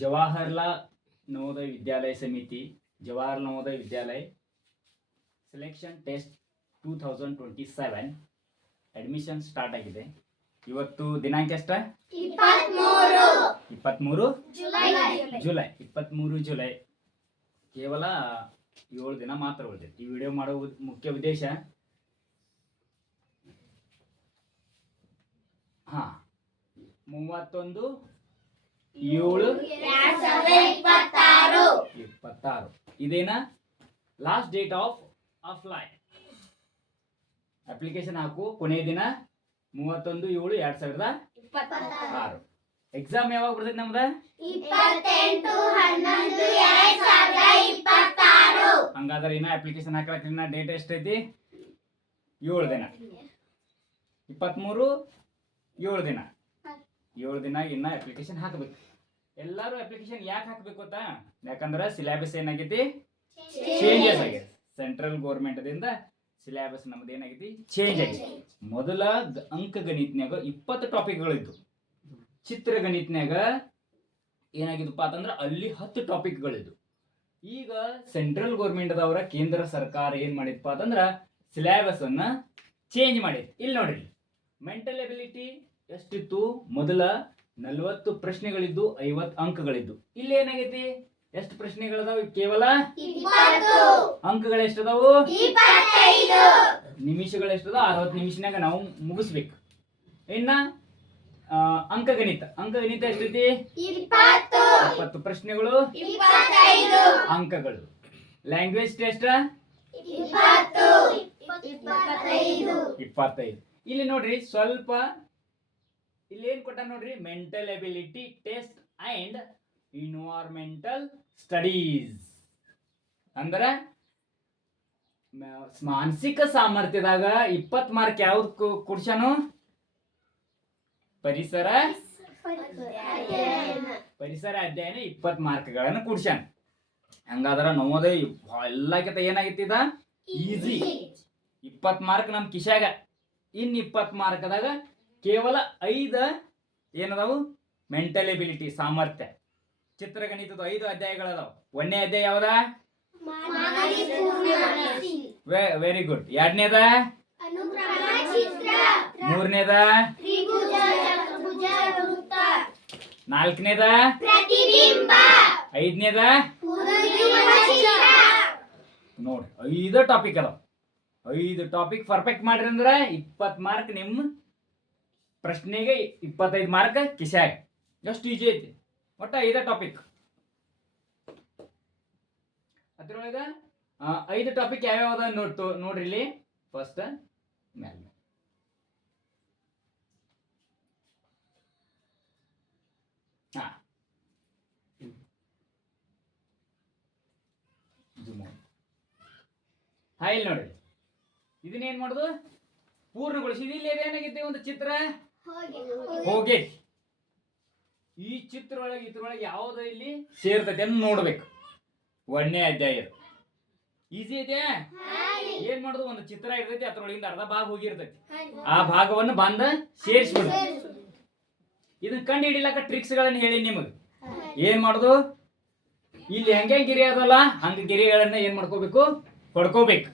जवाहरलाल नवोदय विद्यालय समिति Jawaharlal Navodaya Vidyalaya selection test 2027 admission start ಆಗಿದೆ. ಇವತ್ತು ದಿನಾಂಕ ಎಷ್ಟ? 23 ಜುಲೈ 23 ಜುಲೈ. ಕೇವಲ 7 ದಿನ ಮಾತ್ರ ಉಳಿದೈತಿ. ಈ ವಿಡಿಯೋ ಮಾಡೋ ಮುಖ್ಯ ಉದ್ದೇಶ 31/7/2026 ಇದೇನ last date of apply. Application ಹಾಕು ಕೊನೆಯ ದಿನ 31/7/2026. ಎಕ್ಸಾಮ್ ಯಾವಾಗ ಬರ್ತೈತಿ ನಮ್ದ? 28/11/2026. ಹಂಗಾದ್ರೆ ಇನ್ನ ಅಪ್ಲಿಕೇಶನ್ ಹಾಕಲಕ್ಕ ಇನ್ನ ಡೇಟ್ ಎಷ್ಟೈತಿ? 7 ದಿನ. 23 7 ದಿನ 7 ದಿನ ಇನ್ನ ಅಪ್ಲಿಕೇಶನ್ ಹಾಕಬೇಕು. ಎಲ್ಲರೂ ಅಪ್ಲಿಕೇಶನ್ ಯಾಕೆ ಹಾಕಬೇಕು ಅಂತ? ಯಾಕಂದ್ರೆ ಸಿಲೆಬಸ್ ಏನಾಗೈತಿ? ಚೇಂಜಸ್ ಆಗೈತಿ. ಸೆಂಟ್ರಲ್ ಗೌರ್ಮೆಂಟ್ ದಿಂದ ಸಿಲೆಬಸ್ ನಮ್ದು ಏನಾಗೈತಿ? ಚೇಂಜ್ ಆಗೈತಿ. ಮೊದಲ ಅಂಕ ಗಣಿತನ್ಯಾಗ 20 ಟಾಪಿಕ್ಗಳಿದ್ದು. ಚಿತ್ರಗಣಿತನ್ಯಾಗ ಏನಾಗಿದ್ದಪ್ಪ ಅಂತಂದ್ರೆ ಅಲ್ಲಿ 10 ಟಾಪಿಕ್ಗಳಿದ್ದು. ಈಗ ಸೆಂಟ್ರಲ್ ಗೌರ್ಮೆಂಟ್ ದವರ ಕೇಂದ್ರ ಸರ್ಕಾರ ಏನ್ ಮಾಡಿದಪ್ಪ ಅಂತಂದ್ರ ಸಿಲೆಬಸ್ ಅನ್ನ ಚೇಂಜ್ ಮಾಡೈತಿ. ಇಲ್ಲಿ ನೋಡ್ರಿ, ಮೆಂಟಲ್ ಎಬಿಲಿಟಿ ಎಷ್ಟಿತ್ತು? ಮೊದಲ 40 ಪ್ರಶ್ನೆಗಳಿದ್ದು, 50 ಅಂಕಗಳಿದ್ದು. ಇಲ್ಲಿ ಏನಾಗೈತಿ? ಎಷ್ಟು ಪ್ರಶ್ನೆಗಳದಾವು? ಕೇವಲ 20. ಅಂಕಗಳು ಎಷ್ಟದಾವು? 25. ನಿಮಿಷಗಳು ಎಷ್ಟದ? 60 ನಿಮಿಷನಾಗ ನಾವು ಮುಗಿಸ್ಬೇಕು. ಇನ್ನ ಅಂಕಗಣಿತ ಎಷ್ಟೈತಿ? 20 ಪ್ರಶ್ನೆಗಳು, 25 ಅಂಕಗಳು. Language test 25. ಇಲ್ಲಿ ನೋಡ್ರಿ, ಸ್ವಲ್ಪ ಇಲ್ಲಿ ಏನ್ ಕೊಟ್ಟ ನೋಡ್ರಿ, mental ability test and environmental studies. ಅಂದ್ರೆ ಮಾನಸಿಕ ಸಾಮರ್ಥ್ಯದಾಗ 20 ಮಾರ್ಕ್ ಯಾವ್ದು ಕೊಡ್ಸಾನು? ಪರಿಸರ ಅಧ್ಯಯನ 20 ಮಾರ್ಕ್ಗಳನ್ನು ಕೊಡ್ಸಾನ. ಹಂಗಾದ್ರ ನವೋದಯ ಎಲ್ಲಕ್ಕಿಂತ ಏನಾಗಿತ್ತಿದ? ಈಸಿ. 20 ಮಾರ್ಕ್ ನಮ್ ಕಿಶಾಗ. ಇನ್ 20 ಮಾರ್ಕ್ದಾಗ ಕೇವಲ 5 ಏನದಾವು? ಮೆಂಟಲ್ ಎಬಿಲಿಟಿ ಸಾಮರ್ಥ್ಯ. ಚಿತ್ರಗಣಿತದ 5 ಅಧ್ಯಾಯಗಳದಾವ. 1ನೇ ಅಧ್ಯಾಯ ಯಾವ್ದ? Very good. 2ನೇದ? 3ನೇದ? 4ನೇದ? 5ನೇದ? ನೋಡಿ, 5 ಟಾಪಿಕ್ ಅದಾವ. 5 ಟಾಪಿಕ್ ಪರ್ಫೆಕ್ಟ್ ಮಾಡ್ರಿ ಅಂದ್ರೆ 20 ಮಾರ್ಕ್ ನಿಮ್ ಪ್ರಶ್ನೆಗೆ, 25 ಮಾರ್ಕ್ ಕಿಶಾಗ. ಎಷ್ಟು ಈಜಿ ಐತಿ. ಒಟ್ಟ 5 ಟಾಪಿಕ್. ಅದ್ರೊಳಗ 5 ಟಾಪಿಕ್ ಯಾವ್ಯಾವ ನೋಡ್ರಿ ಇಲ್ಲಿ. ಫಸ್ಟ್ ಮ್ಯಾಲ್ ಇಲ್ಲಿ ನೋಡ್ರಿ, ಇದನ್ನೇನ್ ಮಾಡುದು? ಪೂರ್ಣಗೊಳಿಸಿ. ಇಲ್ಲಿ ಏನಾಗೈತಿ? ಒಂದು ಚಿತ್ರ ಹೋಗೈತಿ. ಈ ಚಿತ್ರ ಒಳಗೆ ಇದ್ರೊಳಗೆ ಯಾವ್ದು ಇಲ್ಲಿ ಸೇರ್ತೈತಿ ಅಂತ ನೋಡ್ಬೇಕು. 1ನೇ ಅಧ್ಯಾಯ ಈಸಿ ಐತೆ. ಏನ್ ಮಾಡುದು? ಒಂದು ಚಿತ್ರ ಇರ್ತೈತಿ, ಅದ್ರೊಳಗಿಂದ ಅರ್ಧ ಭಾಗ ಹೋಗಿರ್ತೈತಿ. ಆ ಭಾಗವನ್ನು ಬಂದ ಸೇರಿಸ್ಬಿಡು. ಇದನ್ನ ಕಂಡು ಹಿಡಿಲಕ್ಕ ಟ್ರಿಕ್ಸ್ ಗಳನ್ನ ಹೇಳಿ ನಿಮಗೆ. ಏನ್ ಮಾಡುದು? ಇಲ್ಲಿ ಹೆಂಗೆ ಗಿರಿ ಅದಲ್ಲ, ಹಂಗ ಗಿರಿಗಳನ್ನ ಏನ್ ಮಾಡ್ಕೋಬೇಕು? ಹೊಡ್ಕೋಬೇಕು.